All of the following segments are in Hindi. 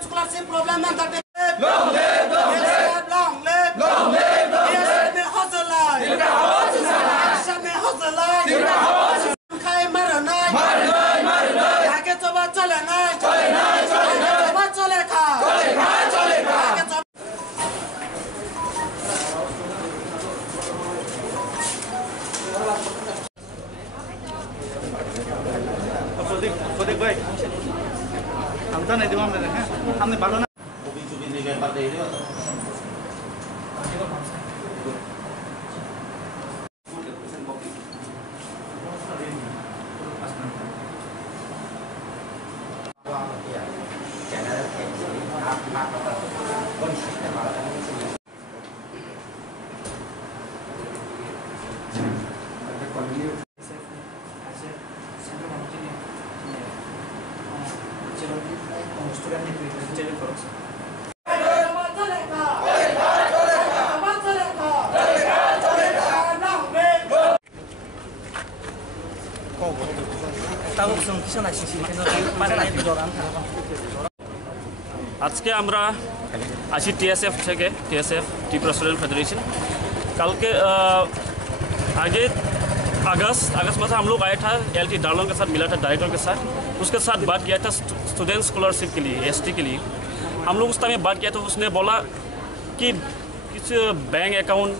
Scholarship problem and that long live, long live, long live, long live, long live. Prodik baik. हम तो नहीं दिमाग में रखे हमने बालों ना चुबी नहीं कर पाते इधर आज के আমরা আসি टीएसएफ থেকে टीएसएफ त्रिपुरा स्टूडेंट फेडरेशन कल के आगे अगस्त में हम लोग आया था एलटी डार्लोंग के साथ मिला था डायरेक्टर के साथ उसके साथ बात किया था स्टूडेंट स्कॉलरशिप के लिए एसटी के लिए हम लोग उस टाइम बात किया तो उसने बोला कि किस बैंक अकाउंट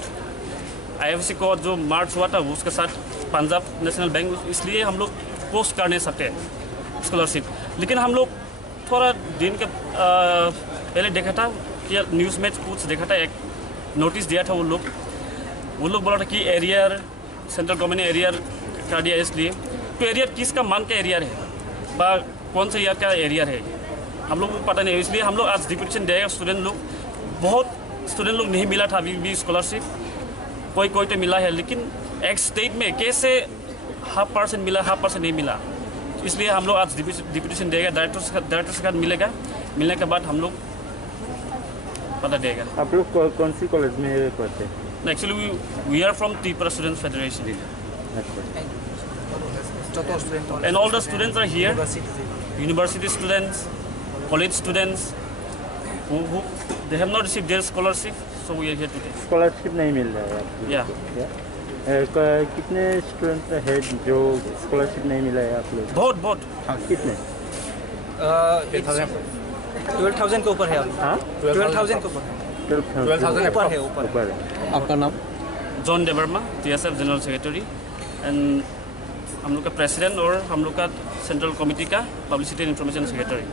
आईएफएससी को जो मार्च हुआ था उसके साथ पंजाब नेशनल बैंक इसलिए हम लोग पोस्ट कर नहीं सकते स्कॉलरशिप लेकिन हम लोग थोड़ा दिन के पहले देखा था कि न्यूज़ में कुछ देखा था एक नोटिस दिया था वो लोग बोला था कि एरियर सेंट्रल गवर्नमेंट ने एरियर कर दिया इसलिए तो एरियर किसका मान का एरियर है बा कौन सा ईयर का एरियर है हम लोग को पता नहीं इसलिए हम लोग आज डिप्यूटेशन देगा स्टूडेंट लोग बहुत स्टूडेंट लोग नहीं मिला था अभी भी स्कॉलरशिप कोई तो मिला है लेकिन एक स्टेट में कैसे 50% मिला 50% नहीं मिला इसलिए हम लोग आज डिप्यूटेशन देगा डायरेक्टर के साथ मिलेगा मिलने के बाद हम लोग पता देगा। आप लोग कौन सी कॉलेज में पढ़ते हैं? Actually we are from Tripura student federation and all the students are here university students college students who they have not received their scholarship so we are here today scholarship नहीं मिल रहा है या कितने स्टूडेंट हैं जो स्कॉलरशिप नहीं मिला है आप लोग? बहुत कितने 12,000 के ऊपर है 12,000 के ऊपर है 12,000 ऊपर है आपका नाम? John Debbarma TSF general secretary and हम लोग का प्रेसिडेंट और हम लोग का सेंट्रल कमिटी का पब्लिसिटी एंड इंफॉर्मेशन सेक्रेटरी।